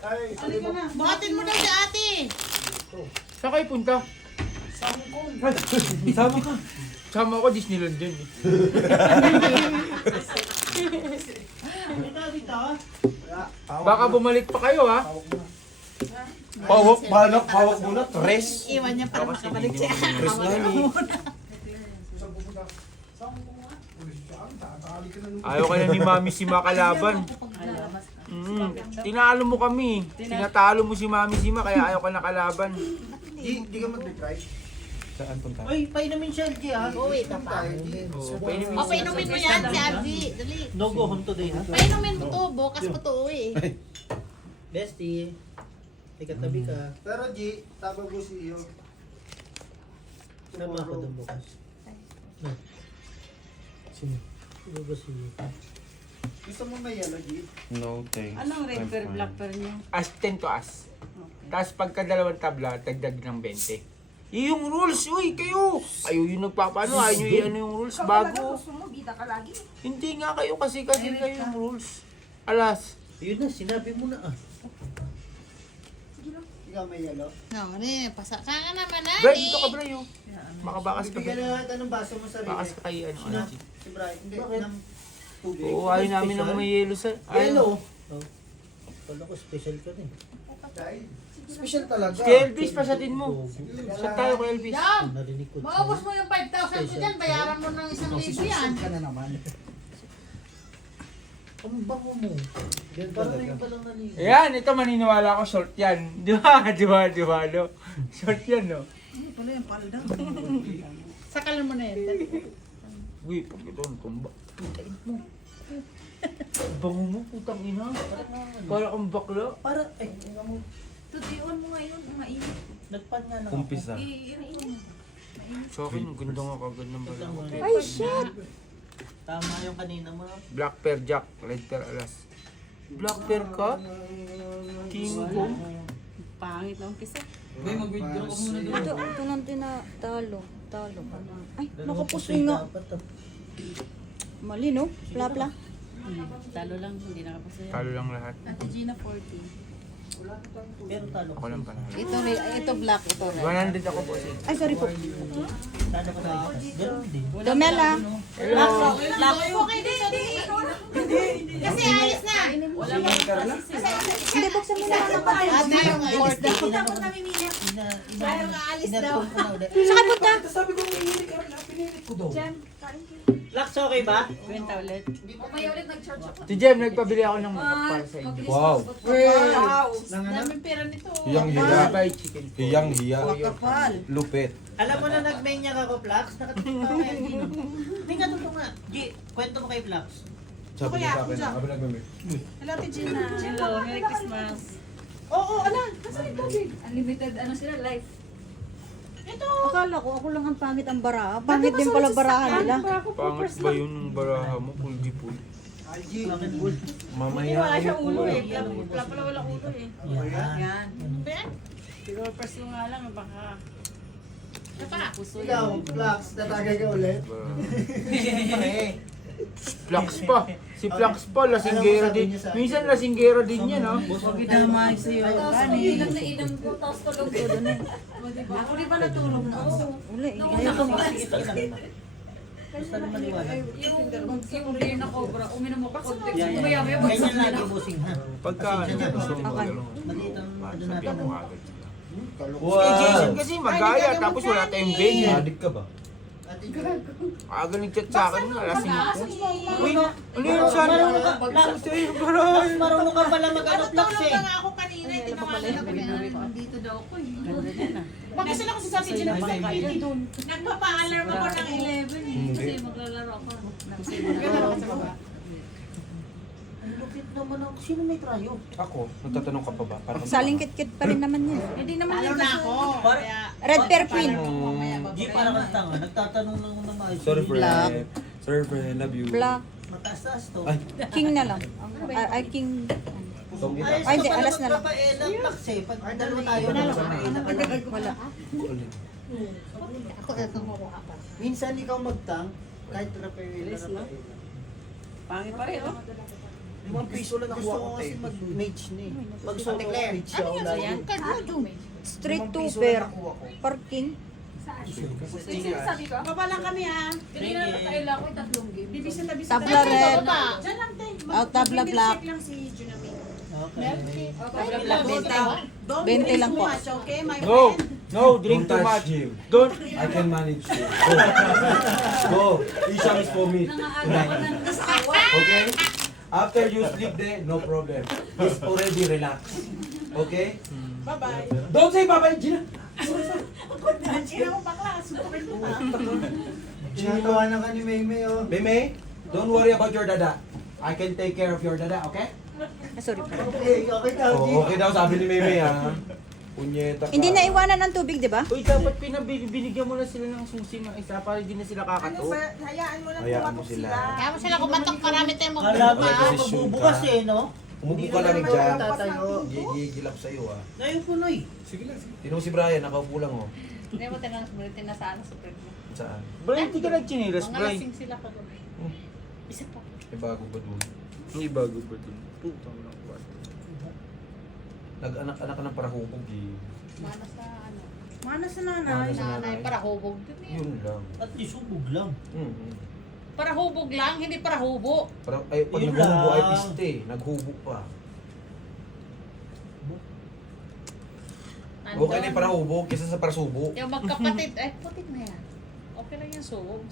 Halika na. Buhatin mo daw si ate. Saan kayo punta? Sama ka. Sama ako Disneyland din eh. Baka bumalik pa kayo ha? Pawak muna. Tres. Iwan niya para makabalik siya. Tres nani. Ayaw ka na ni Mami si Makalaban. Tinalo mo kami. Tinatalo mo si Mami Sima kaya ayaw ka na kalaban. Di ka mag-try. Saan punta? Uy, painumin siya, LG ha. Uwi ka pa. O, painumin mo yan si Abdi. Dali. No go home today ha. Painumin mo to. Bukas mo to uwi. Bestie. Tika tabi ka. Pero G, tama mo si iyo. Sama ako doon bukas. No. Sino? Sino ba si Gusto mo may yellow, G? No thanks. Anong red I'm per fine. black per niyo? As 10 to as. Tapos pagka dalawang tabla, dagdag ng 20. Yung rules, uy, kayo! Kayo yung nagpapano, ayaw nyo ano yung rules bago. Gusto mo, bida ka lagi. Hindi nga kayo kasi kayo yung rules. Alas. Yun na, sinabi mo na ah. Ikaw may yellow. No, pasa ka nga naman, Bray, Ani. dito ka, Bray, oh. Makabakas ka, Bibigyan Bray. na natin ng baso mo sa Bakas rin. ka kayo, ano, Sino? ano. Si Brian. Hindi, Bakit? ng tubig. Oo, ayaw namin ng may yelo sa... Yellow. Oh. Kala ko special ka din. Special talaga. Si Elvis, pasatin mo. Saan tayo kay Elvis? Yan! Narinig ko. Maubos mo yung 5,000 ko dyan. Bayaran mo ng 1,000 yan. ka na naman. Ang bango mo. Yan parang ngayon pa lang naligo. Ayan, ito maniniwala ko, short yan. Di ba? Di ba? Di ba? No? Short yan, no? Ano pala yung palda? Sakalan mo na yan. Uy, pag ito, ang tumba. Putain mo. Bango mo, putang ina. Para kang bakla. Para, ay, nga mo. Tudion mo ngayon, mainit. Nagpan nga na ako. Kumpisa. Sa akin, ang ganda nga kagad ng bala ko. Ay, shit! Tama yung kanina mo. Black pear jack, red pear alas. Black pear ka? King Kong? Pangit na umpisa. Ito nang tinatalo. Talo pa na. Ay, Nakapusoy nakapusoy nga. dapat ah. Mali no? Pla-pla. Talo lang, hindi nakapasaya. Talo lang lahat. Ate Gina 40. Pero talo Ako lang panalo. Ito black, ito red. 100 ako po. Ay, sorry po. Talo ka tayo. Ganun din. Domela. Hello! Okay, di. Kasi alis na. Hindi, buksan mo na ang kapatid. Ate, yung alis daw. Aalis daw. Saan punta? Sabi ko, pinilit ko daw. Lux, okay ba? Kwenta ulit. May ulit nag-charge ako. Si Jem, nagpabili ako ng manok para sa inyo. Wow. Daming pera nito. Hiyang hiya. Bye, chicken. Hiyang hiya. Kapal. Lupit. Alam mo na nag-mania ka ko, Flux? Nakatingin pa ako kay Gino. Hindi nga totoo nga. G, kwento mo kay Flux. Sabi niya sa akin, sabi nagmamit. Hello, Ate Gina. Hello, Merry Christmas. Unlimited, ano sila, life. Ito. Akala ko, ako lang ang pangit ang baraha. Pangit din pala barahan nila. Pangit ba yun yung baraha mo? Puldi pool. Bakit bull? Mamaya. Wala siyang ulo eh. Pala wala ulo eh. Yan. Yan. Siguro perso nga lang, baka... Puso Ikaw, Flux, tatagay ka ulit. Siyempre. Flux pa. Si Flux pa, lasinggero din. Minsan lasinggero din yan, no? Huwag idamay sa'yo. Kani. nainom ko, tapos tulog ko doon eh. Ako di ba natulog na? Wala eh. Ayaw ko Basta naman maniwala. yung rear na cobra, uminom ako konti. Yan. Ganyan lagi busing ha. Pagka ano, gusto mo magano. Maliit ang ano Sabihan natin. mo agad sila. Wow. Eh, Jason kasi magaya, tapos wala tayong venue. Adik ka ba? Aga nag-chat sa akin, lasing ako. Uy, ano yun Flux, sana? marunong ka. Flux, marunong ka pala mag-ano, Flux eh. ako kanina, tinangalan ako na dito daw ako eh. Bakit sila kasi sabi Gina pa kayo doon? Nagpapa-alarm ako ng 11 eh. Hindi. Maglalaro ako. Maglalaro ka sa baba. Ang lupit naman ako. Sino may trayo? Ako, nagtatanong ka pa ba? Para Saling kit-kit pa rin naman yan. Hindi naman Talo na ako. Kaya, Red pear queen. G, para kang tanga. Nagtatanong lang ako na maayos. Sorry Black. friend. Sorry friend, love you. Black. Mataas-taas to. Ay. King na lang. Ay, king. Tonggi Ayos Ay, hindi, ka pala alas na lang. magpapaela, Flux eh. Pag dalawa tayo. Wala. Minsan ikaw magtang, kahit Rafael na Rafael. Pangit pa rin, oh. piso lang Gusto ko kasi mag-mage na eh. Pag solo mage siya, Ano wala yun? yun. Card na to. Street 5 piso 2 per. lang nakuha ko. Parking. Sinasabi ko? Baba lang kami ah. Kanina nakakaila ko yung tatlong game. Bibis na tabi Tabla tabi. red. Diyan lang tayo. Oh, tabla black. Check lang si Junami. Okay. Don't 20 drink lang too po. much, okay, my No! friend? No, drink Don't too touch much. him. Don't. I can manage you. Go. Go. Isham is for me. Okay? After you sleep there, no problem. He's already relaxed. Okay? Bye-bye. Don't say bye-bye, Gina. Sino mo bakla? Subukin mo pa. Ginagawa na ka ni Maymay oh. Meme, don't worry about your dada. I can take care of your dada, okay? Sorry po. Okay daw, G. Oh, okay daw, sabi ni Meme, ha? Punyeta ka. Hindi na iwanan ng tubig, di ba? Uy, dapat binigyan mo na sila ng susi ng isa para hindi na sila Ano kakato. ba? Hayaan mo lang Hayaan mo tumatok sila. sila. Kaya mo sila kumatok, marami tayong Kala mo magbubuka. ikaw magbubukas eh, no? Umupo ka Hindi lang naman dyan. tatayo. Gigilap sa'yo, ha? Ngayon po, Noy. Sige lang, sige. Tinong si Brian, nakaupo lang, oh. Hindi mo tinasaan sa prep mo. Saan? Brian, hindi ka nagchinilas, Mga Brian. lasing sila kagabi. Isa pa. May bago ba doon? Hindi bago ba ito? Putang lang ba? Nag-anak-anak ka ng parahubog, eh. Mana sa ano. Mana sa Mana nanay. sa Nanay, para hubog din eh. Yun lang. At isubog lang. Para hubog lang, hindi para hubo. Parang, ay, pag Yun naghubo ay lang. piste. Naghubo pa. Okay na yung parahubog kaysa sa parasubo. Yung magkapatid, ay putik na yan. Okay lang yung suwog.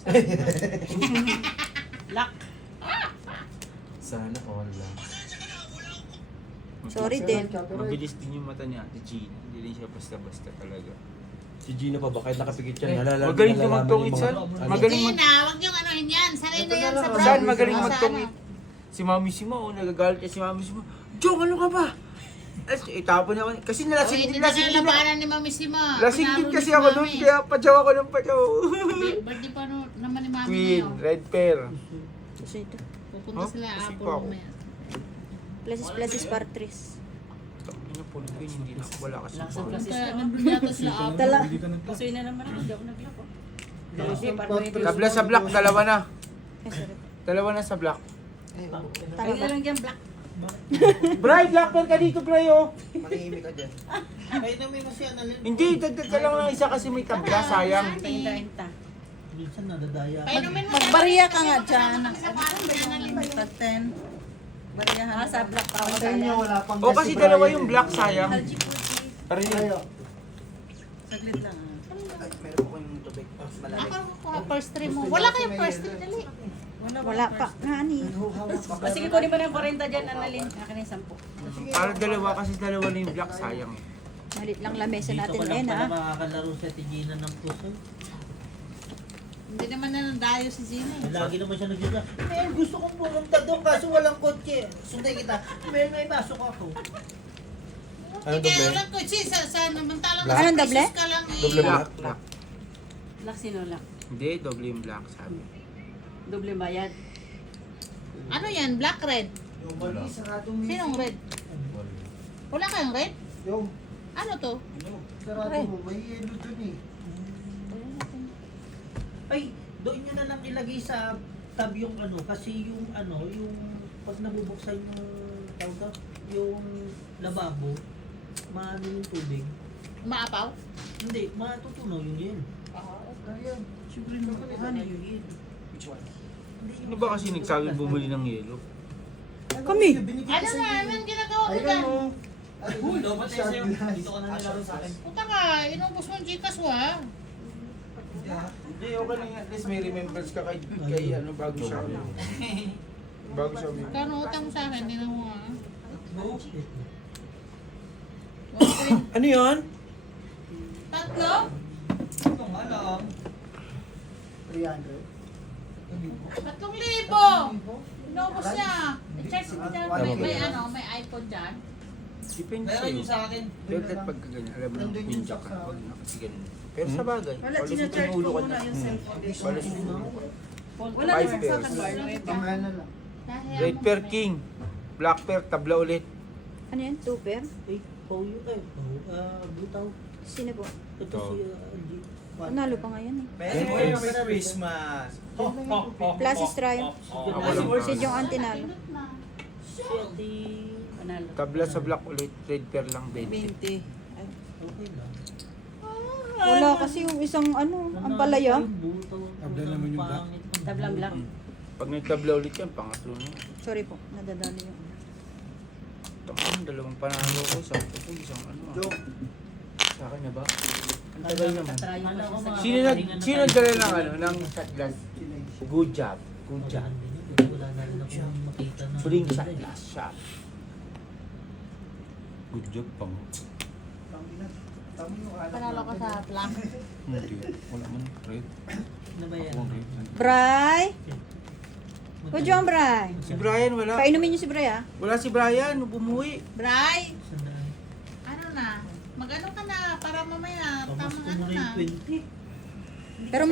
Lock. Sana all lang. Sorry din. Mabilis din yung mata ni Ate Gina. Hindi din siya basta-basta talaga. Si Gina pa ba? Kahit nakapikit yan, nalalaman Magaling ka nalalaman magtungit, yung San. mga- Magaling mag... Gina, wag niyong anuhin yan. Sanay na yan sa brown. San, magaling Sa magtungit. Si Mami Sima, oh, nagagalit siya si Mami Sima. Jong, ano ka ba? Itapon niya ako. Kasi Oy, nalasing hindi din, na lasing din. nalabanan ni Mami Sima. Lasing din Pinalo kasi ni ako Mami. doon, kaya pajaw ako ng pajaw. Birthday pa naman ni Mami Queen, ngayon. red pear. Kasi ito. Pupunta Oh, sila kasi Apple pa ako. mamaya. Places par 3. Ina po, hindi na wala kasi. Kaya nandun yata sila Apple. Tala. Kusoy na naman ako. Hindi ako naglako. Tabla sa black, dalawa na. Ay, sorry. Dalawa na sa black. Tama ba? lang dyan, black. Bray, black pear ka dito, Bray, oh. Manihimik ka dyan. Kaya namin mo siya nalin. Hindi, dagdag ka lang ng isa kasi may tabla, sayang. Tainta-inta. Minsan nadadaya. Painumin mo. Magbariya ka nga dyan. Sa parang may Top 10. Bariyahan. Sa black pa ako. Sa inyo wala pang O kasi dalawa yung black, sayang. Pero Ayo. Saglit lang. Ay, meron po kayong tubig. Malamig. Ako kuha first trim mo. Wala kayong first trim, dali. Wala pa. Ngani. O sige, kunin mo na yung 40 dyan, Annalyn. Akin yung 10. para dalawa kasi dalawa na yung black, sayang. Malit lang lamesa Dito natin ko lang ngayon, pala ha? makakalaro sa Tigina ng puso. Hindi naman na nandayo si Gina. Lagi naman siya nagsasabi, Mel, gusto kong pumunta doon kaso walang kotse. Sunday kita, Mel, may pasok ako. Ano Hindi doble? lang ko, sa namantalang Black? Anong doble? ka lang Doble Black, black? black. Black sino lang? Hindi, doble yung black, sabi. Doble bayad. Ano yan? Black, red? Yung mali, saradong Sinong red? Wala kayong red? Yung, Ano to? sarado mo, may yelo dun eh. Ay, doon nyo na lang ilagay sa tab yung ano, kasi yung ano, yung pag nabubuksan yung tawag yung lababo, maano yung tubig. Maapaw? Hindi, matutunaw yun yun. Kaya, Siyempre naman. Ano yun yun? which one? Ano ba kasi nagsabi bumili ng yelo? Kami. Ano na? Anong ginagawa ko dyan? Uy, dapat sa'yo. Dito ka na nilaro sa akin. Puta ka, inubos mo yung Gcash mo ha? Hindi, okay lang yan. At least may remembrance ka kay ano, bago siya. Bago siya. Kano utang mo sa akin? Hindi na mo ha? Ano yan? Tatlo? Ito nga lang. 300. 3,000! Inubos niya. I-charge mo dyan. May ano, may iPhone dyan. Depende Meron sa'yo. yung sa akin. Pero kahit pagka ganyan, alam mo nang Nandun yung pinja ka, sa- wag na kasi ganun. Pero sa bagay, Wala, walang sinacharge ko pinulo ka muna na. yung cellphone. Walang pinulo ka. Wala Five naman sa pairs. akin, Barney. Pangana lang. Red pair king, black pair, tabla ulit. Ano yan? 2 pair? Eh, Pauyo kayo. Butaw. Sino po? Ito Ito. si Panalo pa ngayon, eh. Merry Christmas. Plasis Triumph. Ako lang Si Jong Antinalo. Si Ate, Panalo. Tabla sa black ulit, red pair lang 20. 20. okay lang. Wala kasi yung isang ano, ang palaya. Tabla naman yung black. Tablang black. Pag nagtabla ulit yan, pangatlo na yan. Sorry po, nadadali yung... Tama, dalawang panalo ko, sa ko, isang ano. Sa akin na ba? Ang tagal naman. Katry ko siya sa Sino nagdala ng ano, ng shot glass? Good job. Good job. Wala na rin ako makita na. Huling shot glass shot. Good job, pang. Panalo ko sa black. Hindi. Wala man. Red. Ano ba yan? Bray! Good job, Bray! Si Brian wala. Painumin niyo si Bray, ah. Wala si Brian, bumuwi. Bray, Sandaan. ano na? Mag-ano ka na para mamaya Tapos tamang ko ano muna na. yung 20. Pero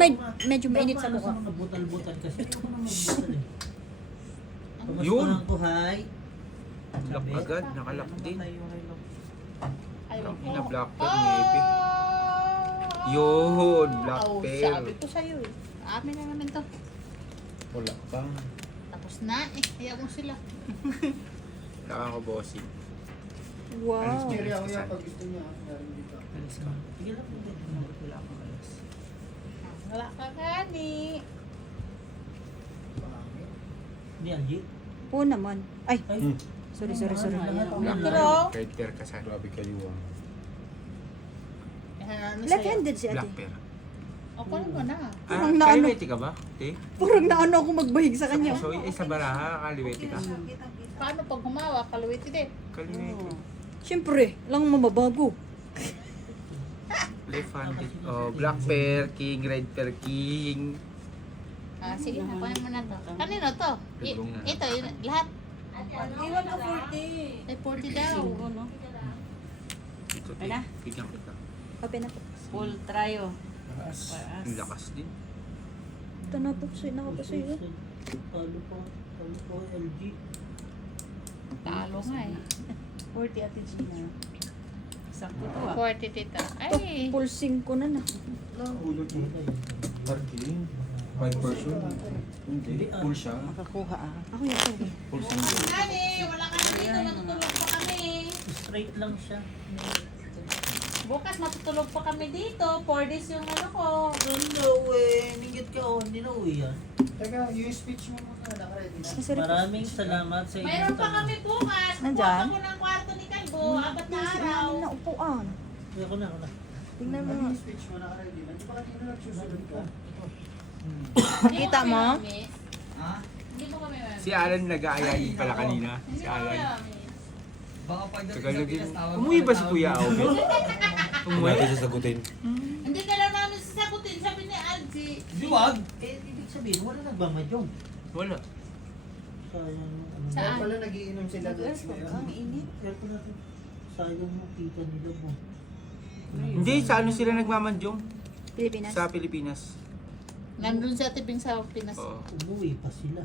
medyo mainit sa mukha. Mga butal-butal kasi. Ito ko na magbutal eh. Yun. Pamaskahan ko, hi. Lock agad, nakalak din. Ay, Ang wag ina, ko. black pair, maybe. Yun, black Oh, pair. sabi ko sa'yo eh. Amin na naman to. Wala pang. Tapos na eh. Kaya mo sila. Nakakabossing. Wow. Alis na. Sige lang po. Wala akong alas. Wala ka gani. Hindi, Angie. Oo naman. Ay, Ay, sorry. Black Hello? pair, red pair ka sana. Grabe kayo ah. Ano sa'yo? Left-handed si Black ate. pair. O, kunin mo na. Parang naano. Kaliwete ka ba? Parang naano ako magbahig sa kanya. So, sa baraha, kaliwete ka. Paano pag humawa? Kaluwiti din. Kaliwete. Siyempre, lang mamabago. Left-handed. Oh, black pair, king, red pair, king. Ah, sige na. Kunin mo na to. Kanino to? Tulong na. Ito, lahat. Iwan ko 40. Ay, 40 daw. no? Ito, Ay na. bigyan kita. Open na po. Full tryo. Ang lakas din. Ito na po sa'yo. Talo po, LG. Talo nga eh. 40 Ate Gina. Sakto to ah. 40 tita. Ay. Pulsing ko na na. Parking. 5 person. Hindi. Full siya. Makakuha ah. Ako yan. Full siya. Gani, wala ka na dito. Matutulog pa kami. Straight lang siya. Bukas matutulog pa kami dito. 4 days yung ano ko. Hello eh. Ningit ka oh. Hindi na uwi yan. Teka, yung speech mo muna, nakaredy na. Masarap. Maraming salamat sa inyong Mayroon pa kami bukas. Nandyan? Kukuha ako ng kwarto ni Kalbo. 4 na araw. na upuan. Ako na. Tingnan mo. Ano yung speech mo, nakaredy na? Di ba kanina nagsusunod ka? Kita mo? Hindi mo kami mami. Si Alan nag-aayayin pala kanina. Hindi Si mo kami Alan. mami. Baka pagdating Tagal sa na din. Pinas, tawag Umuwi ba si tawag Kuya dito. Aubel? Huwag Umuwi. natin sasagutin. Hindi ka lang namin sasagutin. Sabi ni Algie. Di wag. Eh, ibig sabihin, wala nagmamadyong. Wala. Sayang ano. Saan? Kaya pala nagiinom sila doon ngayon. Kaya ko natin, sayang mo kita nila mo. Hindi, sa ano sila nagmamandyong? Pilipinas. Sa Pilipinas. Nandun si Ate Bing sa Pinas. Oo. Umuwi pa sila.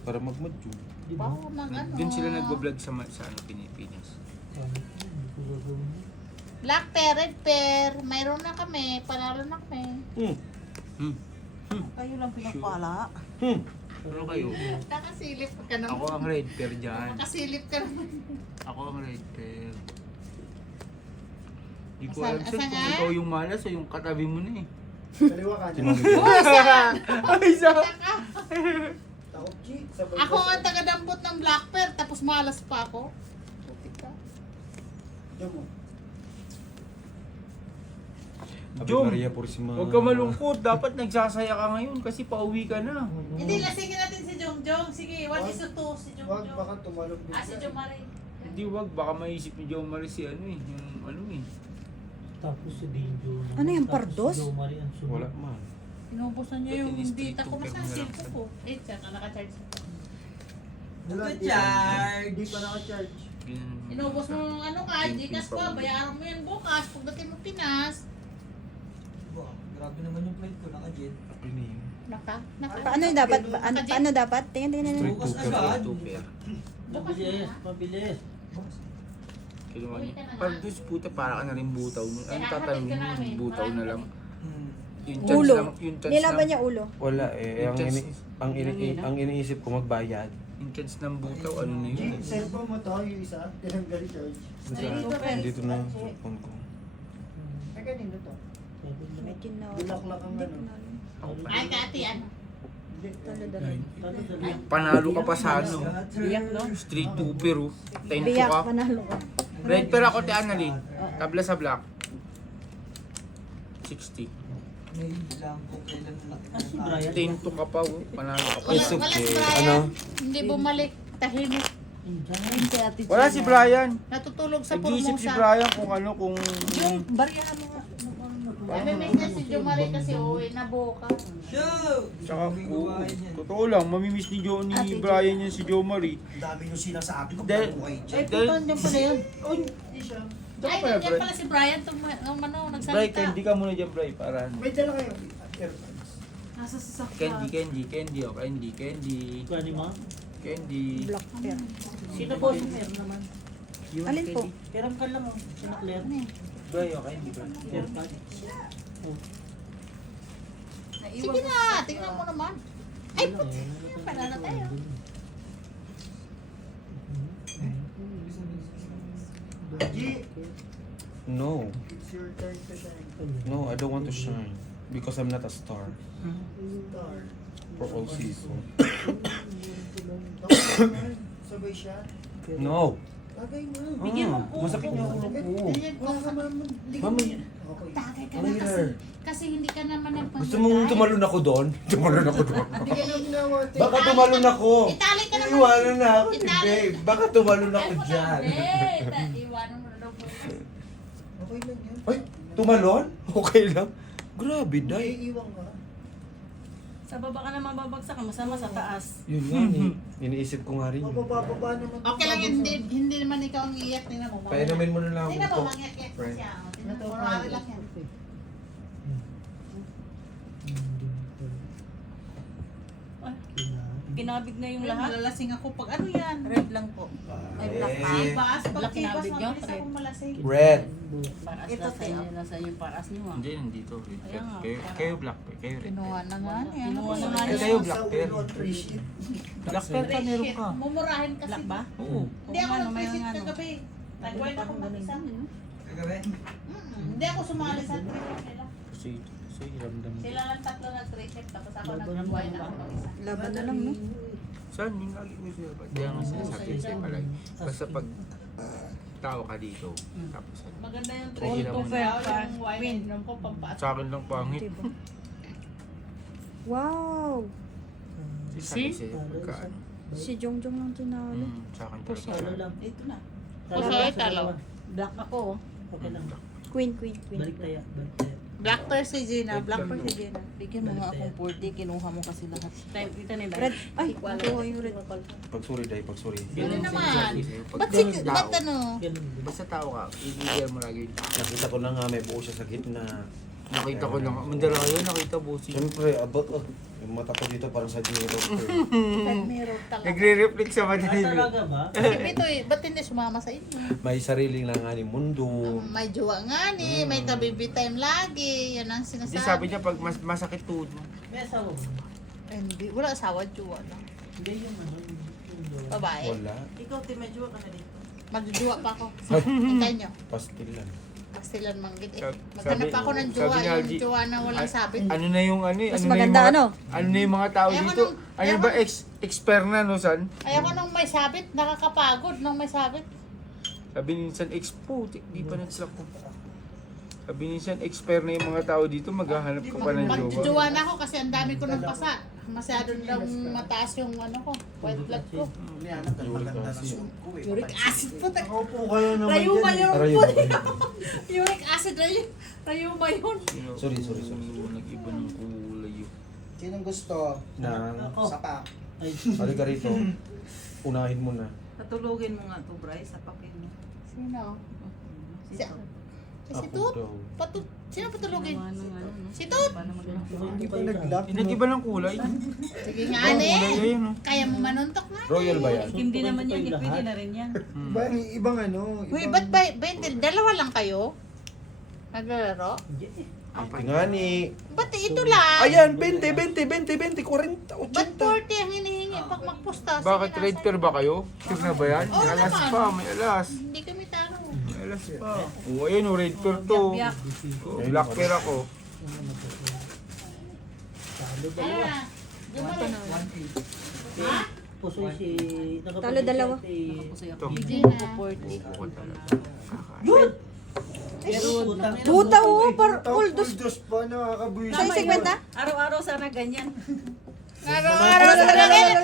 Para magmadyo. Di ba? Baka mag ano. Doon sila nagbablog sa ano, Pilipinas. Sabi ko, hindi ko gagawin yun. Black pair, red pair. Mayroon na kami. Panalo na kami. Kayo lang pinapala. Ano kayo? Nakasilip ka naman. Ako ang red pair dyan. Nakasilip ka naman. Ako ang red pair. Di ko Asan- alam sir asan kung nga? ikaw yung malas o yung katabi mo na eh. Kaliwa ka Si na. Mami. Ay, sa... Takot, G. Sabay Ako ka ang taga-dampot ng black pair. Tapos malas pa ako. Putik ka. Diyan mo. Ave Jom, Maria Purisima. huwag ka malungkot. Dapat nagsasaya ka ngayon kasi pauwi ka na. Hindi, lasingin natin si Jongjong. Sige, 1:2 si Wag, Jongjong. baka tumalog din. Ah, si Jong Marie. Hindi wag, baka maisip ni Joe Marie si ano eh. Yung ano eh. Tapos si Dinjo. Ano yung Tapos pardos? Si Jo Marie ang sunod. Wala man. Inubusan niya yung Tinis data ko. trip, Mas pero silpo na lang. ko. Eh, tsaka naka-charge. Wala, di- Charge. Hindi pa naka-charge. Ganyan. Inubos mo ng ano ka, Gcash ko. Bayaran mo yan bukas. Pagdating mo Pinas. Wow, grabe naman yung plate ko, naka-jet. Aprinim. Naka. Paano dapat? Paano dapat? Tingnan. Straight Bukas to agad. Two pair. Bukas Mabilis, na. mabilis. Kinuha Uwi niya. ka na nga. Pardus puta, para ka na rin butaw. Ang tatanungin mo, butaw na lang. Hmm. Yung chance Ulo. lang, yung chance Nilaban lang. niya ulo. Wala eh. Yung chance- Ang iniisip ko magbayad. Entrance ng butaw, ano na G, yun? cellphone mo to, yung isa. Tinanggal charge. Dito na yung phone ko. Ay, kanino to? May kinaw. Bulaklak ang ano. Ay, kati, ano? Panalo ka pa sa ano? Biyak, no? Street Trooper, oh. 10 to Biyak, ka. panalo ka. Red pair ako, te Annalyn. Tabla sa black. 60. Si Brian. 10 to ka pa, oh. Panalo ka pa. Wala, It's wala okay. si Brian. Ano? Hindi bumalik. Tahimik. Wala si Brian. Natutulog sa Nag-iisip si Formosa. Brian kung ano, kung... Yung baryahan mo nga. Namimiss na si Jomari kasi uwi na bukas. Tsaka, totoo lang, mamimiss ni Brian yan si Joe Marie. Dami nyo sinasabi ko. Dahil, Ay, puto, andyan pala yan. Ay, nandiyan pala si Brian. Ano, Bray, nagsalita. candy ka muna dyan, Bray, para ano. May dala kayo. Airpods. Nasa sasakyan. Candy, oh, candy. Kani mo? Candy. Black pair. Sino po si Claire naman? Alin po? Peram ka lang oh. Sino Claire? Bray, oh, candy, Bray. Claire pa. Sige na, tingnan mo naman. Ay, puti. Panalo tayo. G, No. it's your turn to shine. No, I don't want to shine. Because I'm not a star. Star. For all season. Sabay siya. No. Tagay mo. Bigyan mo po. Masakit yung ulo ko. Tingnan ko. Mamaya. Okay. Tagay ka na kasi. Kasi hindi ka naman nagpagdagay. Gusto mong tumalon ako doon? Tumalon ako doon. Hindi ka nang ginawa, te. Baka tumalon ako. Itali ka naman. Iwanan na ako ni Itali. babe. Baka tumalon ako dyan. Iwanan mo na daw po. Okay lang yan. Ay, tumalon? Okay lang. Grabe, day. Iiwan ka. Sa baba ka na mababagsak, masama sa taas. Yun nga eh. Iniisip ko nga rin yun. Mabababa naman. Okay lang yun, hindi naman ikaw ang iiyak. Tingnan mo. Painumin mo na lang Tingnan ako mo, to. mangiyak Friend. siya. Tingnan mo, marami lang yan. Kinabig na yung lahat. Malalasing ako pag ano yan. Red lang po. Ay, black Eh. Ibas, pag Black ibas, kinabig niyo? mabilis akong malasing. Red. Paras Ito, na sa inyo, te. nasa yung paras niyo ah. Hindi, nandito. Ayan nga. Kayo black pair, kayo red Kinuha pair. na nga niya. Kinuha na nga Eh, niya. kayo black pair. Appreciate. Black pair ka, meron ka. Mumurahin kasi. Black ba? Oo. Hindi ako Oo nga, no, may nag-visit ano. kagabi. Nag-wine ako mag-isa. Kagabi? Hindi ako sumali sa trip nila. Kasi ramdam. Sila lang tatlo nag-trip tapos ako nag-wine ako mag-isa. Laban na lang, no? Saan yung lagi ko siya? Kaya nga sinasabi sa'yo palagi. Basta pag tao ka dito, tapos ano. Maganda yung Oo, trip ko. naman. Pero yung wine, inom ko pampaat. Sa akin lang pangit. Diba? Wow! Sabi sa'yo, pagka ano. Si Jongjong lang tinalo. Sa akin Talo talaga. lang. Ito na. Puso ay talo. Black ako oh. Okay lang. Queen. Balik tayo. Balik tayo. Black pear si Gina. Black pear si Gina. Bigyan mo nga akong 40, kinuha mo kasi lahat. Time, dito nila. Red. Ay, nakuha yung red. Pagsuri, day, pagsuri. Ano naman? Pag Ba't ganun tao, ba't ano? Ganun. basta tao ka, ibigyan mo lagi. Nakita ko na nga may buo siya sa gitna. Nakita ko lang, mandala kayo, nakita bossy. Siyempre, abot oh. Yung mata ko dito parang sa zero. Meron talaga. Nagre-reflect sa Ah, Manila. talaga ba? Si Pito eh, ba't hindi sumama sa inyo? May sariling langanin mundo. May jowa nga ni, may kabibi time lagi. Yan ang Hindi sinasabi. sabi niya pag masakit tuhod mo. May asawa mo? Hindi, wala asawa, jowa lang. Hindi yung ano. Yung jowa. Babae. Wala. Ikaw, Timedyo ka na dito. Magjowa pa ako. Hintayin nyo. Pastil lang. Pastilan manggit eh. Sabi- Maghanap pa ako ng sabi jowa, ni yung Algie, jowa na walang sabit. Ano na yung ano eh? Mas ano na yung maganda, mga, ano? Ano na yung mga tao Ayaw ko dito? nung- Ano ayaw ba ko- expert na no, san? Ayoko nung may sabit, nakakapagod nung may sabit. Sabi ni San expo, di pa nag-slap ko. Sabi ni San expert na yung mga tao dito, maghahanap ka pa ng jowa. Magjowa na ako kasi ang dami ko ng pasa. Masyado daw mataas yung ano ko, white blood ko. Nihanap ka maganda sa suot ko eh. Uric acid po tayo. Nakaupo kayo naman Rayuma dyan. yun Aray, po. yun. Uric acid, rayuma yun. Sorry. Nag-iba ng kulay yun. Sinong gusto? Na, Sapa. Ay, hali ka rito. Unahin mo na. Patulogin mo nga to, Bryce, sapakin mo. Sino? Si, si Ako Tut? daw. Sino patulogin? Gawa ng ano, no? Si Tut? Paano maghanap? Hindi pa nag-lock. Nag-iba ng kulay. Sige nga, Kulay ane. ayun oh. Kaya mo manuntok nga. Royal ba yan? Hindi naman yan, Lahat. pwede na rin yan. Iba, ibang ano. Uy, ibang- ba't ba, dalawa lang kayo? Naglalaro? hindi eh. Nga ni. Ba't ito lang? Ayan, 20, 40, 80. Ba't 40 ang hinihingi pag magpusta? Sige, Bakit nasa- red pair ba kayo? Sure na ba yan? Oo May alas naman. pa, may alas. Hindi kami taro. May alas pa. Oo, ayun, oh, red pair to. Biyak. Oh, black pair ako. Ah, Jumari. Pusoy si... Talo dalawa. Ako sa'yo. Ito. Hindi na. Bukod talaga. Yun! Pero putang ina. Puta, oo, par puldos. Puldos pa, nakakabuhay. Sa 50? Araw-araw sana ganyan. Araw-araw sa langit.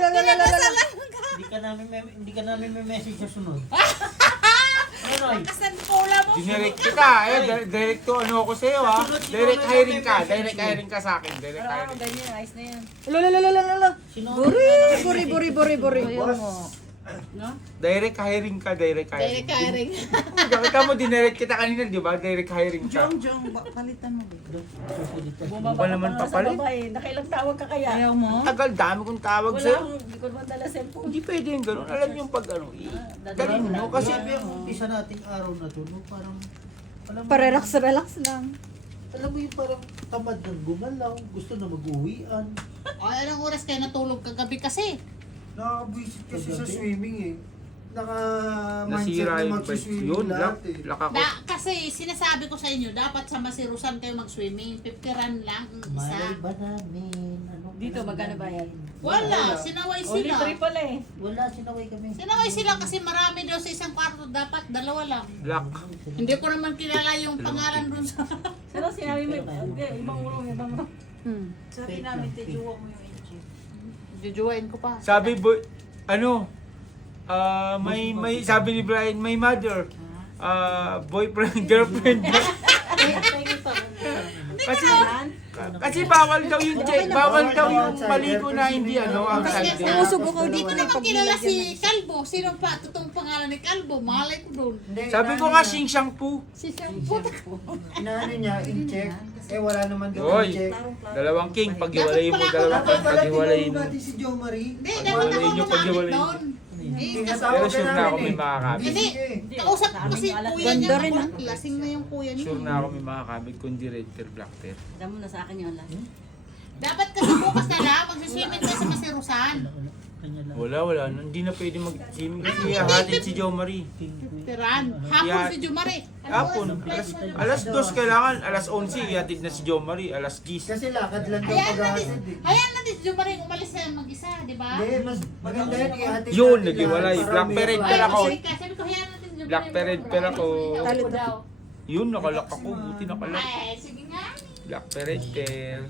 Hindi ka namin may message sa sunod. Ano, Kasan pula mo. Dinirect kita. Direct to ano ako sa'yo ha. Direct hiring ka. Direct hiring ka sa akin. Direct Araw-araw hiring. ganyan. Ayos na yan. Lolo. Buri. No? Direct hiring ka. Direct hiring. Direct hiring. Kita mo, dinirect kita kanina, di ba? Direct hiring ka. Jong, palitan mo. Ba Bumaba naman ka pa papalit? sa babae. Nakailang tawag ka kaya? Ayaw mo? Tagal, dami kong tawag Wala sa'yo. akong, hindi ko naman dala cellphone. Hindi pwede yung ganun. Alam niyo yung pag ano, galing nyo kasi Kasi yung umpisa nating araw na to, no, parang... Alam mo, Parelax lang. alam mo yung parang tamad ng gumalaw, gusto na mag-uwian. O, anong oras kayo natulog kagabi kasi? Nakakabuisit kasi sa swimming eh. Naka-mindset nasira na yung mag-swimming yun. lahat eh. Laka ko. Kasi sinasabi ko sa inyo, dapat sa Masirusan kayo mag-swimming. 50 rand lang ang isa. Malay ba namin? Ano Dito, magkano bayad? Wala, sinaway O, sila. libre pala eh. Wala, sinaway kami. Sinaway sila kasi marami daw sa isang kwarto, dapat dalawa lang. Black. Hindi ko naman kilala yung pangalan dun sa... Pero sinabi mo, ibang ulo, ibang ulo. Sabi namin, tijuwa mo yung engine. Jujuwain ko pa. Sabi boy, ano, may sabi ni Brian, may mother, boyfriend, girlfriend. kasi bawal daw yung check, bawal daw yung maligo na hindi ano, outside day. Umusog ako Hindi dito ko na naman kilala si Kalbo. Sino pa? Totoong pangalan ni Kalbo. Malay ko doon. Sabi ko nga, Xing Shang Pu. Inaano niya, in-check. Eh wala naman daw Hoy, in-check. dalawang king, pag-iwalayin mo, dalawang Dapat king, pala pag-iwalayin tinanong mo. natin si Jo Marie. Hindi, dapat ako Wala yun yung lumapit pag-iwalay. doon. Eh, kasi Pero sure na ako may makakabit. Hindi, kausap ko kasi yung kuya Ganda niya. rin, Ako, lasing na yung kuya niya. Sure na ako may makakabit, kundi red pair, black pair. Damo na sa akin yun lang. Dapat kasi bukas na lang, magsiswimming tayo sa Masirusan. Wala. Hindi na pwede mag-swimming kasi hahatid si Jo Marie. Tiran. Hapon Yeah. si Jumare. Hapon, alas 2 kailangan, alas 11 ihatid na si Jo Marie, alas 10. Kasi lakad lang daw Hayaan natin, pag-ahatid eh. hayaan natin si Jumare umalis na mag-isa, di ba? Hindi, mas maganda yun ihatid Yun, natin nag-iwalay. lahat. Black Marami parade pa. pala ako. Sabi ko, hayaan natin si Jumare. Black parade pala ako. Talo daw. Yun, nakalak ako, buti nakalak. Ay, sige nga. Black parade pair.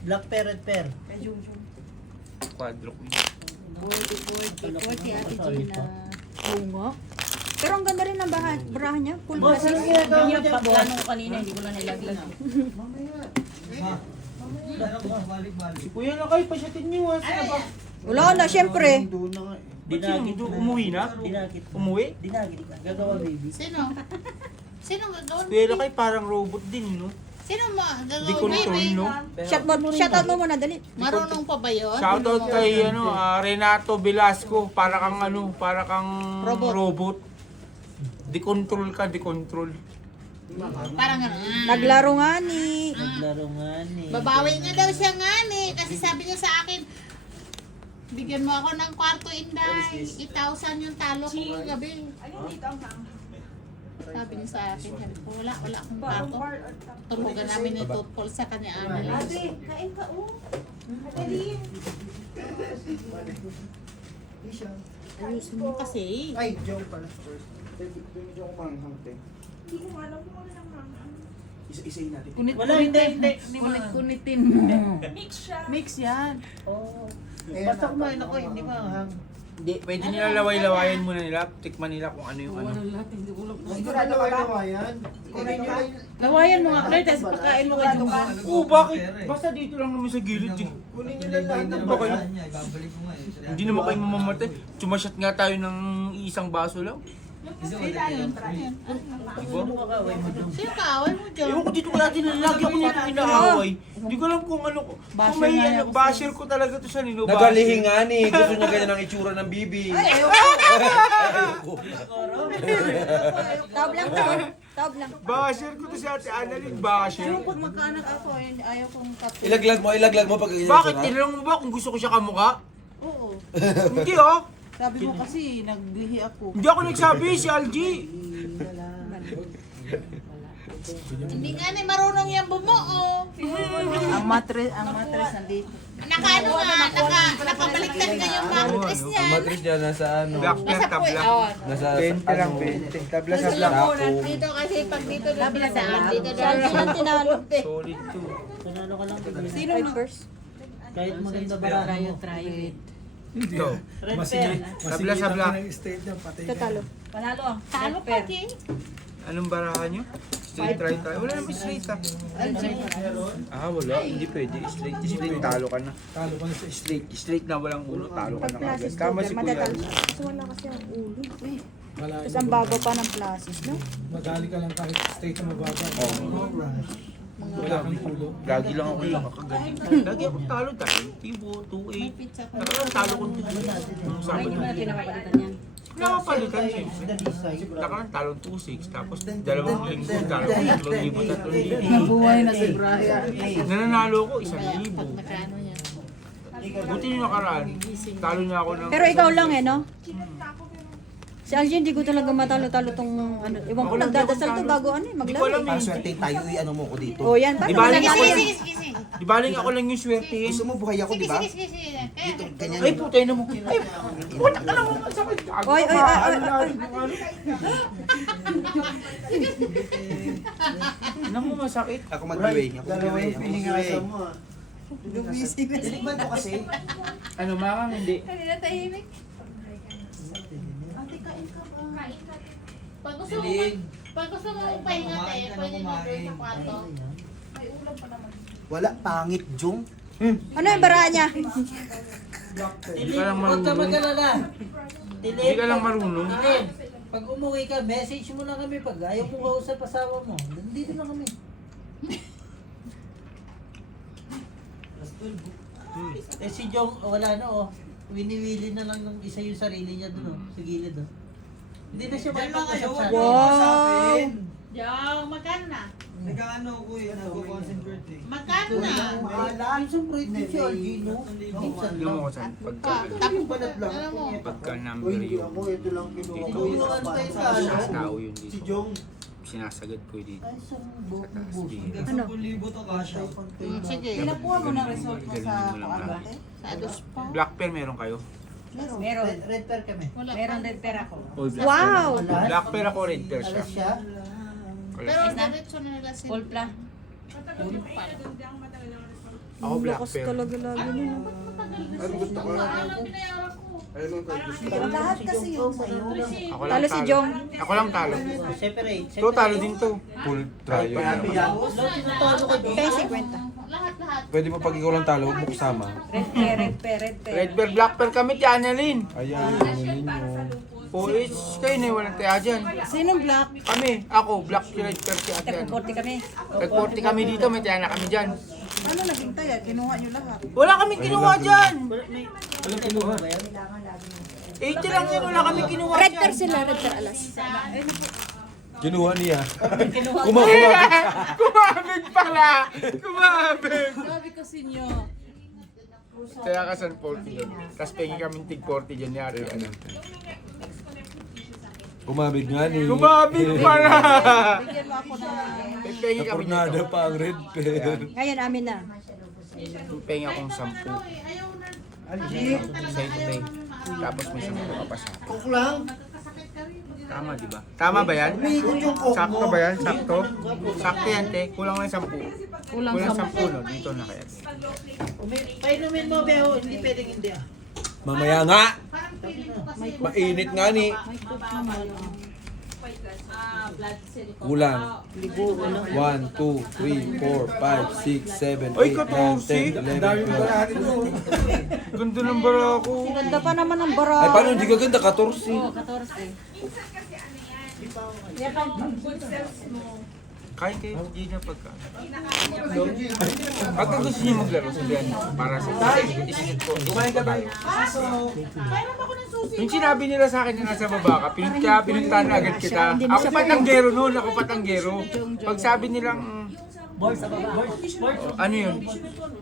Black parrot pair. Quadro queen. 40 ate Gina. Oo nga. Pero ang ganda rin ng barahan niya. Full Boss, braces. anong ginagawa mo Yung dyan, pagplano boss? ko kanina, hindi ko na nilaglag. Si Kuya na kayo, pasyatin niyo ha. Sino ba? Wala na, syempre. Doon na nga eh. Ba't sino? Umuwi na? Dinakit. Umuwi? Dinakit. Gagawa baby. Sino? Sino gagawin? Kuya na kayo parang robot din, no? Sino Di gagawin? control, Baby? no? Shoutout mo muna, dali. Marunong pa ba yun? Shoutout kay Renato Velasco, para kang ano, para kang Robot. robot. Di-control ka, di-control. Parang gano'n. Naglaro nga ni. Naglaro nga ni. Babawi nga daw siya nga ni. Kasi sabi niya sa akin, bigyan mo ako ng kwarto, Inday. 8,000 yung talo ko kagabi. Sabi niya sa akin, sabi ko, wala akong kwarto. Tumugan namin ni Tutpol sa kanya. Ate, kain ka, oh. Isha. Ayusin mo kasi. Ay, Jo pala first. Doon yung kumanghang te. Isa-isayin natin. Wala, hindi. Kunit-kunitin mo. Mix yan. Oh. Eh, Basta kumain ako, hindi mahang. Hindi, pwede nila laway-lawayan muna nila, tikman nila kung ano yung ano. Sigurado kayo nawayan. Lawayan mo nga, Claire, tapos pagkain mo kay Jumba. Oo, bakit? Basta dito lang naman sa gilid. Kunin nyo lang lahat ng Ba kayo? Ibabalik ko nga eh. Hindi naman kayo mamamatay. Sumasyat nga tayo ng isang baso lang. Diba? Ano kakaway mo dun? Sino kaaway mo dyan? Ewan ko dito kaya tinalagi ako nito inaaway. Hindi ko alam kung ano ko. Kung may ano, basher ko talaga to sa nino. Nagalihingan eh. Gusto niya ganyan ang itsura ng bibi. Tab lang to. Tab lang. Basher ko to si Ate Annalyn, basher. Yung pag magkaanak ako, ayaw kong kape. Ilaglag mo pag Bakit? Tinanong mo ba kung gusto ko siya kamukha? Oo. Hindi oh. Sabi mo kasi, nagbihi ako. Hindi ako nagsabi, si Algie. Hindi nga ni marunong yan bumuo. Ang matres nandito. Nakaano nga, nakabaliktad nga yung mattress niya. Ang matris niya nasa ano, Black Nasa tabla. puwet. nasa 20 lang, 20. Tabla sa black. Dito kasi pag dito na pinasaan, dito Si Algie lang tinalo. Solid to. Panalo ka lang. Sino Five na? first. Kahit maganda baraan mo. Try it. Ito. Red pair. Tabla sa black. Ito talo. Panalo ah. Talo pa, Jay. Anong barahan nyo? Straight right tayo. Wala naman straight ah. Wala. Hindi pwede. Straight talo ka na. Talo ka na sa straight na walang ulo. Talo ka Pag na kagad. plasis Tama to, si Kuya. matatalo. Kasi wala kasi ang ulo. Tapos ang baba pa ng plasis, no? Madali ka lang kahit straight na mababa. Wala kang ulo. Lagi lang ako nakakagaling. Lagi ako talo dahil. Tibo, 2-8. Talo ko nung Sabado. Hindi mo na pinapalitan yan. Nakapalitan siyempre. Nakarang talong 2-6. Tapos 2 linggo, talong 3,000, 3,000. Nabuhay na si Brian. Nananalo ko 1,000. Nakaano niya. Buti yung nakaraan. Talo niya ako ng... Pero ikaw lang eh, no? Si Algie, hindi ko talaga matalo-talo tong ano. Iwan ko, nagdadasal to bago ano eh, Hindi ko alam maglaro. eh. swerte tayo, ano mo ko dito. O yan, Di paano ba, wala ako natin? lang- Sige, sige, sige. Di baling ako lang yung swerte eh. Gusto mo buhay ako, di ba? Sige, sige, sige. Dito, ganyan. Ay, putay na mo. Ay, putak ka naman. Ang sakit. Oy, oy, oy, oy, oy. Ano mo masakit? Ako mag-giveaway. Ako mag-giveaway. Ako mag-giveaway. Tinikman ko kasi. Ano, makang hindi. Kanina tahimik. Pag gusto mo pahinga tayo, pwede mo doon sa kwarto. Wala, pangit, Jung. Ano yung baraan niya? Hindi ka lang Huwag ka marunong. mag-alala. Hindi ka lang marunong. Tilin, pag umuwi ka, message mo lang kami pag ayaw mo kausap asawa mo. Nandito lang kami. Eh si Jong, wala na oh. Winiwili na lang ng isa yung sarili niya dun oh, sa gilid oh. Hindi na siya makipag-usap sa atin. Wow! Jong, magkano na? Nag-ano ko eh, nag-concentrate eh. Magkano na? Minsan break din si Argino. Minsan Alam mo lang. kung saan? Pagka, Tapos balat lang. Alam mo, pagka number yun. Ito lang kinuha ko. Tinuruan tayo sa ano. Mas tao yun Si dito. Jong. Sinasagad ko yun dito. Ay, isang buong Taas buso. dito. Ano? 10,000 to kasha. sige. Pinakuha mo na result mo sa Ganun mo lang kuwan lang. dati? Sa dos pa. Black pair meron kayo? Meron. Red pair kami. Wala Meron pa. din pera ko. All black Wow! pair. Black pair ako, red pair siya. Alas siya. Pero diretso na nila sila. Full pla. Ako Ang black lakas pair. talaga lagi nun. Ano gusto ko? Alam, binayaran ko. Ayun ang gusto ko. Lahat kasi yung sa'yo. Ako lang Talo si talo. Jong. Ako lang talo. Separate. Ito talo din to. Full trial. Lahat tinatalo ko Jong. Pesi kwenta. Lahat. Pwede mo pag ikaw lang talo, huwag mo kasama. Red pair, red pair, red pair. Red pair, black pair kami, Tianalyn. Ayan, ano ninyo. O, kayo na walang taya dyan. Sinong black? Kami, ako, black red pair si Atian. Tag-40 kami. Nag-40 kami dito, may taya na kami dyan. Ano naging taya? Kinuha nyo lahat. Wala kami kinuha dyan. Walang kinuha ba yan? 80 lang yan, wala kami kinuha Red dyan. pair sila, red pair alas. Kinuha niya. Kumabig pala! Kumabig! Sabi ko sa inyo. Kaya ka San 40 dyan. Tapos pengi kami tig 40 dyan, yari ano. Kumabig nga ni. Kumabig pala! Bigyan mo ako na. May pengi kami Napornada dito. pa ang red pair. Ngayon, amin na. May pengi akong 10. Sa ito pay. Tapos may 10 ka pa sa akin. Cook lang. Tama, di ba? Tama ba yan? Umiikot yung cook Sakto mo. ba yan? Sakto? Sakto yan, te. Kulang lang 10. Kulang Kulang 10. 10, no? Dito na kaya. Painumin mo, Beo. Hindi pwedeng hindi ah. Mamaya nga. Mainit nga ni. Kulang. 1, 2, 3, 4, 5, 6, 7, 8, Ay, 9, 10, 11, 12. Ganda ng bara ko. Ganda pa naman ang bara. Ay, paano hindi ka ganda? 14. Oo, 14. Kain kayo, hindi na pagka. Pagka gusto niyo maglaro, sabihan niyo. Para sa isinit ko. Kumain ka ba? Mayroon ako ng susi. Yung sinabi nila sa akin na nasa baba ka, pinuntahan na agad kita. Ako patanggero noon, ako patanggero. Pag sabi nilang, Board sa baba. Board. ano yun?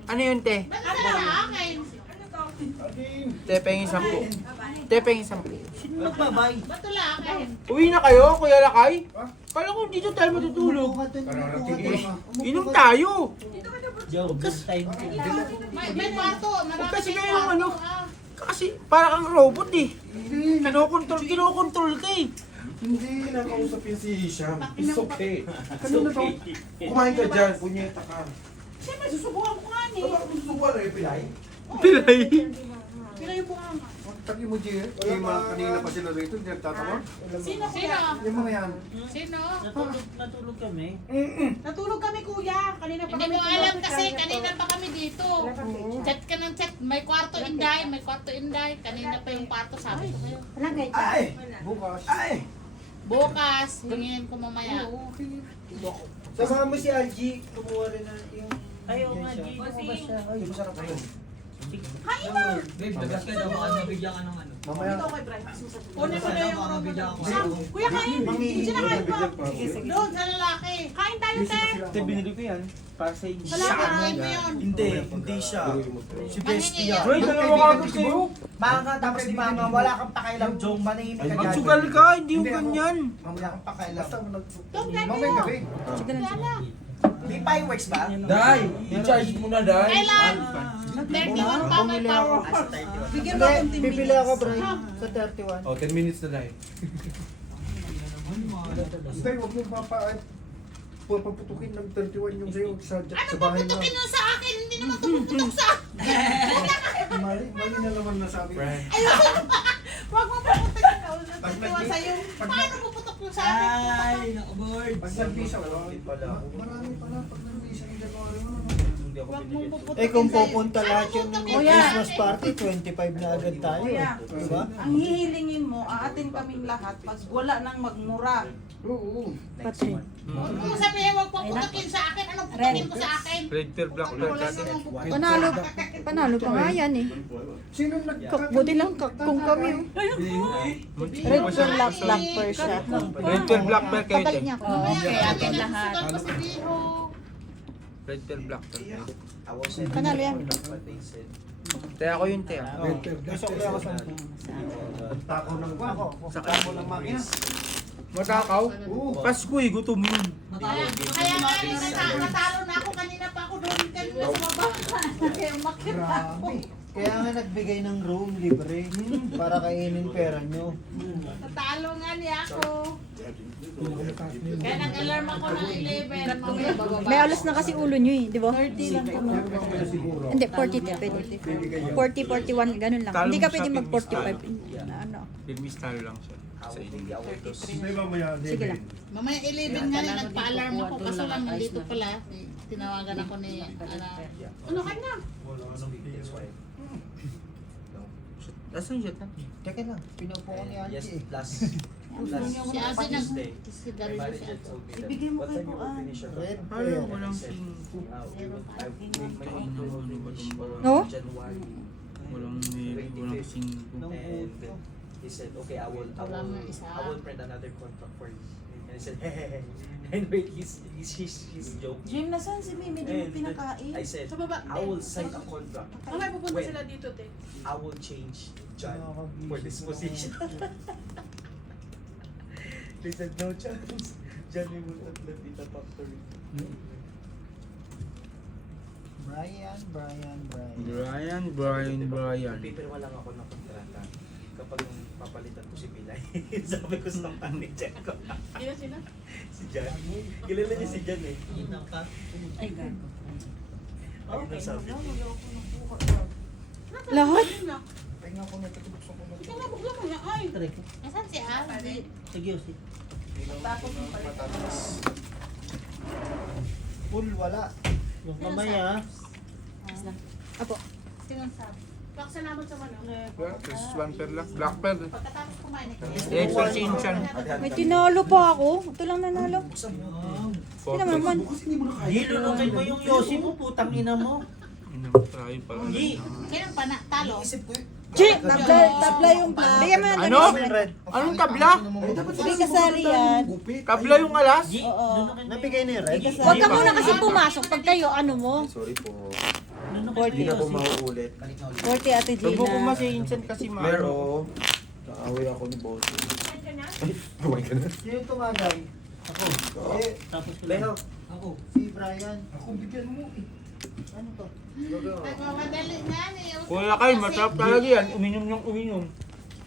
Ano yun, te? Ano na akin? Te, pengin 10. Te, pengin 10. Sino nagbabay? Ba't wala akin? Uwi na kayo, Kuya Lakay? Kala ko dito tayo matutulog. Inom tayo. Joe, good time. May kwarto. Marami Kasi may kayo yung kwarto. ano, kasi para kang robot eh. Kinokontrol ka eh. Hindi, nakausap yun si Hisham. It's okay. Kanina to? Kumain ka dyan, punyeta ka. Siyempre, susubukan ko nga ni. Bakit gusto ko ano yung pilay? Pilay. Pinayo po nga. Tagi mo, Jay. Kanina pa sila rito, hindi nagtatawa. Sino? Sino? Yung mga yan. Sino? Natulog kami. Natulog kami kuya. Kanina pa Hindi kami mo alam kasi kanina pa kami dito. Chat ka ng chat. May kwarto inday. May kwarto inday. Kanina pa yung kwarto sabi ko sa'yo. Wala guys. Ay! Bukas. Ay! Bukas, hingin ko mamaya. Samahan mo si Algie, kumuha rin na yung... Ayaw nga, G. Lumabas siya. Ay, Masarap na yun. Babe, dagas ka daw, baka mabigyan ka ng ano. Mamaya. Kunin mo na yung Mabigyan ako. Kuya kain. Hindi na kain po. Doon sa lalaki. Kain tayo te. Te, binili ko yan. Para sa inyo. Lalaki mo yun. Hindi siya. Si Bestie yan. Bro, dalawa ka kayo. Manga, tapos di manga, wala kang pakialam, Jong. Manahimik ka dyan. Magsugal ka, hindi yung ganyan. Wala kang pakialam. Doon gano'n Mamaya mo. gabi. May fireworks ba? Dai, i-charge mo na, Dai. Kailan? 31 pa may power. Bigyan mo akong team Pipili ako, Brian. Sa 31. Oh, 10 minutes na dahil. Tay, huwag mo paputukin ng 31 yung sa'yo sa Ano bahay na. paputukin mo sa akin? Hindi naman tumututok sa akin. Mali na naman nasabi ko. Huwag mo paputukin ka. Nagtiwa sa'yo. Paano puputok mo sa akin? Ay, nakaboard. Pag nag-visa ko, marami pala pag nag-visa ng January mo. Huwag mo puputukin Eh kung sa'yo. pupunta lahat yung Christmas party, 25 na agad tayo. Kuya. Diba? Ang hihilingin mo, aatin kaming lahat pag wala nang magmura. Oo. Pati. Huwag mo sabihin, huwag puputukin sa akin. Anong puputukin ko sa akin? Red pear, black pear, kasi. Panalo. Panalo pa nga yan eh. Sino nag... Buti lang kung kami. Red pear black pear siya. Red pear, black pear kayo, Pakalit te. niya ako. Mamaya, atin lahat. Susugal ko si Biho. Red pear, black pear kayo. Panalo yan. Te, ako yun, te. Gusto ko ako sa... Tako ng ako. Tako ng makina. Matakaw? Pasko eh, gutom yun. Kaya nga, natalo na ako. Kanina pa ako doon. Kanina sa baba. Kaya umakit ako. Kaya nga nagbigay ng room libre para kainin pera nyo. Natalo nga niya ako. Kaya nag-alarm ako ng 11. Mamaya bababa. May alas na kasi ulo nyo eh, di ba? 30 lang kami. Hindi, 40 pwede. 40, 41, ganun lang. Hindi ka pwede mag-45. Ano? Filmis talo lang siya. Sa inyo. Sige lang. Mamaya 11 nga rin, nagpa-alarm ako. Kaso lang nandito pala. Tinawagan ako ni... Ano kanya? Asan siya? Teka lang, pinupo ko ni Angie. Si Ate nag... Si Dario si Ate. Ibigay mo kay Kuan. Red Ano, pear. walang singko. No? Walang maybe, walang singko. He said, okay, I will print another contract for you. And I said, hey. And wait, he's joking. Jim, nasaan si Mimi? Di mo pinakain? I said, Sa baba. I will sign a contract. Mamaya pupunta When sila dito, te. I will change John for this position. They said, no chance. John, we will not live in the factory. Brian. Pipirma lang ako ng kontrata kapag papalitan ko si Pilay. Sabi ko sa manager ko. Sino? Si John. Kilala niya si John eh. Ay, gago. Ayun ang sabi ko. Lahat? Tingnan ko na tutubuksan ko na. Ikaw nga, bugla mo niya. Ay. Nasaan si Ate? Sige, sige. Tapos mo pala. Full wala. Yung kamay ah. Apo. Sinong sabi? Salamat sa manok. This is one pear lang. Black pear. Pagkatapos ko kumain ito. Eh, Sinsan. May tinalo pa ako. Ito lang nanalo. Hindi naman. Di, lunukin mo yung Yossi mo, putang ina mo. Tayo pala. Di. Kailan pa na? Talo. Chi! Tabla yung plan. Bigyan mo na Ano? Anong tabla? Hindi kasali yan. Tabla yung alas? Di, Oo. lunukin mo. Nabigay ni Red. Huwag ka muna kasi pumasok. Pag kayo, ano mo? Sorry po. Lunukin Hindi mo na po Yossi. mauulit. 40 Ate Huwag mo Gina. kuma si Insan kasi Pero, naaway ako ni boss. Ay, gawin ka na. Sino tumagay? Ako. Eh, Tapos ko Leo. lang. Ako. si Brian. Ako bigyan mo eh. Ano to? Nagmamadali nga ni. Kuya Kay, masarap talaga yan. Uminom ng uminom.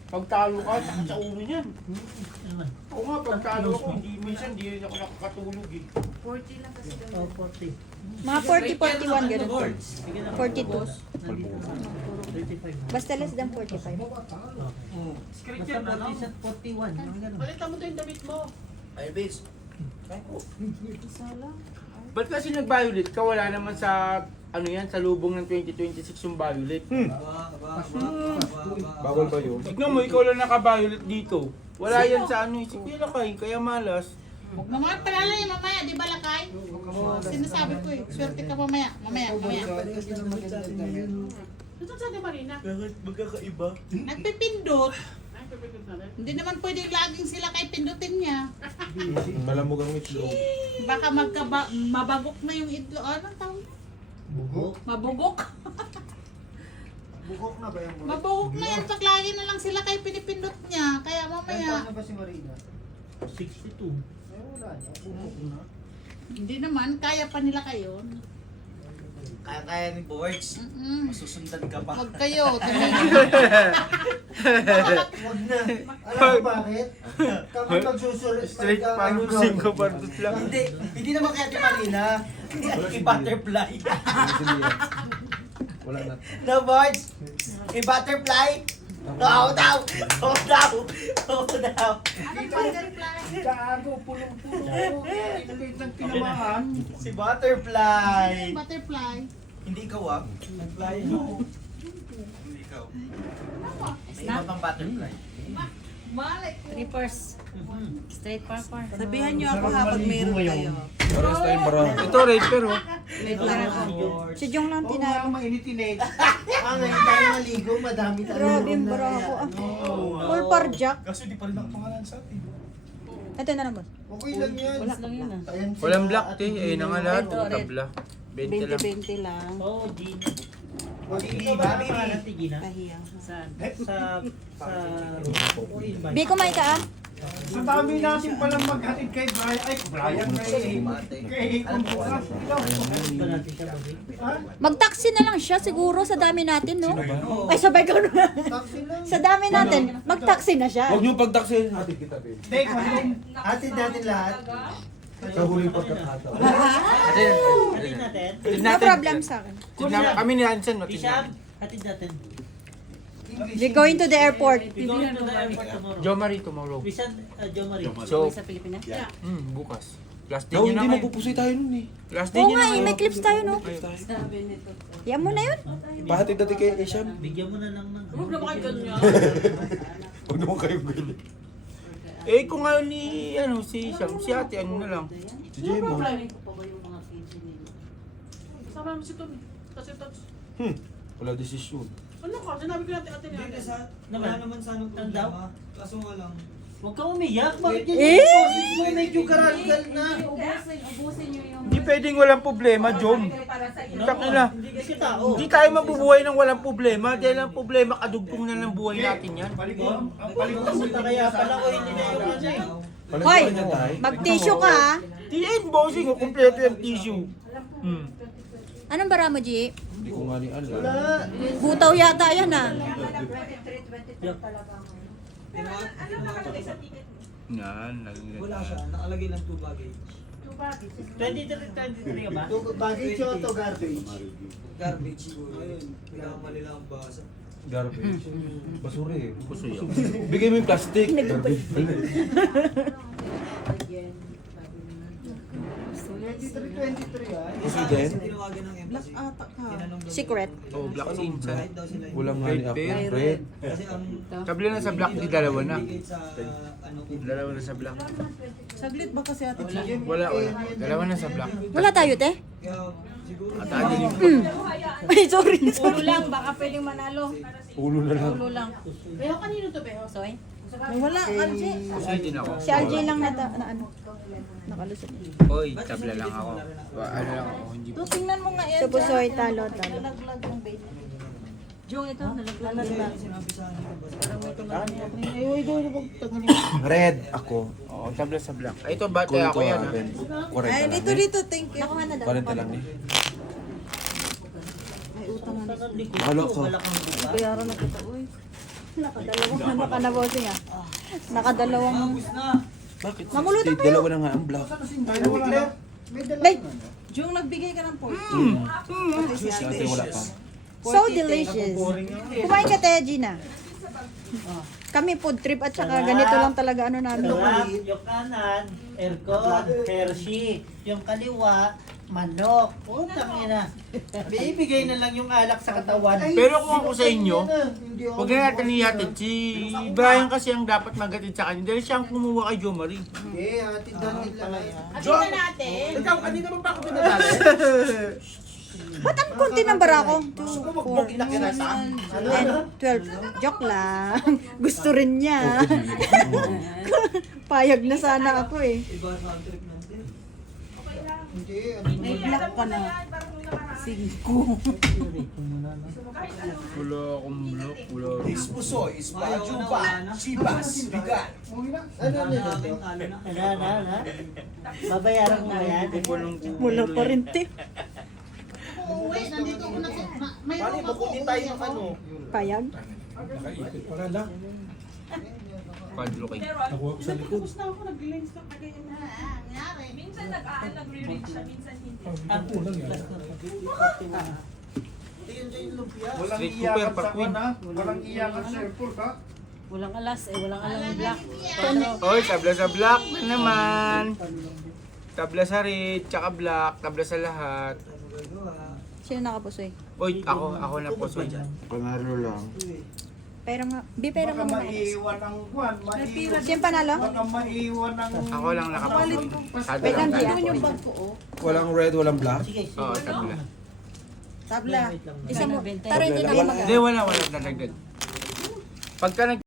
Pag talo ka, sakit sa ulo niyan. Ano man? Oo nga, pag talo ako, hindi minsan, hindi rin ako nakakatulog eh. Oh, 40. Mga 40, 41, ganun. Sige na. 42. Nandito na. 35. Basta less than 45. Basta 40 at 41. Yung ganun. Balitan mo to yung damit mo. Ay, Biz. Ba't kasi nag-violet ka? Wala naman sa, ano yan, sa lubong ng 2026 yung violet. Bawal ba yun? Tignan mo, ikaw lang naka-violet dito. Wala yan sa ano, si Kuya Kay, kaya malas. Mga palala yung mamaya, di ba lakay? Sinasabi ko eh, swerte ka mamaya. Mamaya. Ito sa di Marina. Bakit magkakaiba? Nagpipindot. Hindi naman pwede laging sila kay pindutin niya. Malamog ang itlog. Baka mabagok na yung idlo. Anong tawag? Bugok. Mabugok. Bukok na ba yung Mabugok na yan. Pag lagi na lang sila kay pinipindot niya. Kaya mamaya. na ba si Marina? 62. Eh, wala niya. Bukok na. Hindi naman. Kaya pa nila kayo. Kaya ni Boards. Masusundan ka pa. Huwag kayo. Tumigil. Wag na. Alam mo bakit? Kami magsusulit. Straight panusin ko, partos lang. Hindi naman kaya ni Marina. I-butterfly. Wala na. No, Boards? I-butterfly? Oh, daw! Oh, daw! Oh, daw! Gago, pulong-pulo. Ilagay ng tinamaan. Si Butterfly! Butterfly. Hindi ikaw ah. Hindi ikaw. May iba pang butterfly. Trippers. Straight par. Sabihan niyo ako habang meron kayo. Parehas tayong bara. Ito, Ray, pero Wait lang ako. Si Jong lang Oo tinalo. nga, mainit-init. Ngayon tayo maligo, madami tayo. Grabe yung bara ako. Full parjak. Kaso di pa rin nakapangalan sa atin. Ito na lang boss. Okay lang yan. Wala lang yun ah. Ayan sila, walang black Ate tea. Eh, na nga lahat. Red, oh, red. Tabla. 20 lang. 20-20 lang. Oh, Jean. Wag Ikaw ba ang pangalan ni Gina? Kahiya. Saan? Sa invite. Bi, kumain ka ah? Ang dami natin palang maghatid kay Brian. Ay, Brian kay... Kay Kumbukas. Ba natin siya ba? Mag-taxi na lang siya siguro sa dami natin, no? Ay, sabay ko na. Taxi lang. Sa dami natin, mag-taxi na siya. Huwag niyo pagtaksin. Hatid kita, babe. Take, Atid natin lahat. Sa huling pagkakataon. Hatid natin. No problem sa akin. Tignan kami ni Hansen, Isang, matignan. hatid natin. We're going to the airport. We going to the airport tomorrow. Jo Marie tomorrow. Bisan, Jo Marie. So, Sa Pilipinas? bukas. Last day No, niya na hindi kayo. mapupusoy tayo nun eh. Last day Oo niya nga na eh, kayo. may clips tayo, no? Sabi nito. Yan mo na yun. Pahatid natin kay Esham. Bigyan mo na lang ng... Huwag na ba kayo ganyan? Huwag naman kayo ganyan. Eh, kung nga ni, ano, si Sham, si ate, ano na lang. Si Jemo. Planning ko pa ba yung mga kids nila? Sama mo si Tom. Kasi touch. Wala desisyon. Ano ka? Sinabi ko natin atin Hindi natin. Wala naman sana tandaw. Kaso nga lang. Huwag ka umiyak. Bakit yan? Eh! Mo medyo karadgal na. Ubusin nyo yung... Hindi pwedeng walang problema, Jom. Para sa iyo. Itak nila. Hindi kasi tao. Hindi tayo mabubuhay ng walang problema. Dahil ang problema, kadugtong na ng buhay natin yan. Pumunta kaya pala ko hindi na yung ano eh. Hoy, mag-tissue ka ha. Tiyan, bossing, o kumpleto yung tissue. Anong bara mo, G? Hindi ko nga ni alam. Butaw yata yan ah. Yan, naging Wala siya. Nakalagay lang 2 baggage. 23 ka ba? Baggage o to garbage? Garbage siguro. Ayun. Pinakamali lang ang basa. Garbage. Basura eh. puso yun. Bigay mo yung plastic. Garbage pala eh. 23 ah. Gusto din? Tinawagan ng embassy. ata ka. Tinanong daw Secret. Oh, black scene. kahit daw sila Walang nga ni ako. Red. Red. Kasi ang Sabi na sa black, di dalawa na. bigay sa ano ko. Dalawa na sa black. Saglit ba kasi ate Chi? Wala. Dalawa na sa black. Wala tayo, te? Kaya siguro At adilim. Ay, sorry. Ulo lang, baka pwedeng manalo. Ulo na lang. Ulo lang. Pero kanino to, Beho? Soy? Wala, Alje. Kasi din ako. Si Alje lang na ano. Nakalusot. Oy, tabla lang ako. Ano lang ako, hindi po. Tingnan mo nga yan. Supusoy, talo. Jung, ito, nalaglag na. sinabi sa akin ng Red ako. Oo, tabla sa black. Ay, ito, bate ako yan. ah. 40 lang. thank you. Nakuha na daw. 40 lang ni. Ay, utang na. Halo ko. Bayaran na kita, uy. Nakadalawang ano ka na, bossing ah. Nakadalawang... Bakit? Mamulutan kayo. Dalawa na nga ang black. Ay, Jung, nagbigay ka ng points. Si ate wala pa. So delicious. Kumain ka, Tia Gina. Kami food trip at saka ganito lang talaga ano namin. Yung kanan, aircon, Hershey. Yung kaliwa, manok. Putang ina. Bibigay na lang yung alak sa katawan. Pero kung ako sa inyo, huwag na natin ihatid. Si Brian kasi ang dapat magatid sa kanya. Dahil siya ang kumuha kay Jo Marie. Hindi, hatid natin lang. Atin na natin. Ikaw, kanina mo pa ako pinadali. Ba't ang konti ng bara ko? 2, Bugbog 4, na kinasa. 12. Joke lang. Gusto rin niya. Payag na sana ako eh. Iba sa trip natin. Hindi, May black ka na. 5. Wala akong block. Wala. Ispusoy, Ispajuba, Sibas, Bigan. Babayaran mo yan. Wala pa rin, te. Uuwi, nandito ako na. May Mali, room ako. mabuti tayo ng ano. Payag. Quadro kay. Tapos na ako, nag-lens ka pa ganyan na. Nangyari. Minsan nag-re-reach siya, minsan hindi. walang Street iyakan Cooper, sa Parkwin. kwan ha. Walang iyakan sa airport ha. Walang alas, walang alam black. Oy, tabla sa black na naman. Tabla sa red, tsaka black, tabla sa lahat. Sino nakapusoy? Oy, ako na po so dyan. Panalo lang. Pero nga, pero Baka nga muna. maiiwan ng kwan. Sino panalo? Baka maiiwan ng... Ako lang nakapalit. Sada Wait lang, lang tayo. Gia. Yung bag ko, oh. Walang red, walang black. Oo, tabla. Tabla. Isa mo. Benta. Tara, hindi na ako mag- Hindi, wala dadagdag. Pagka nag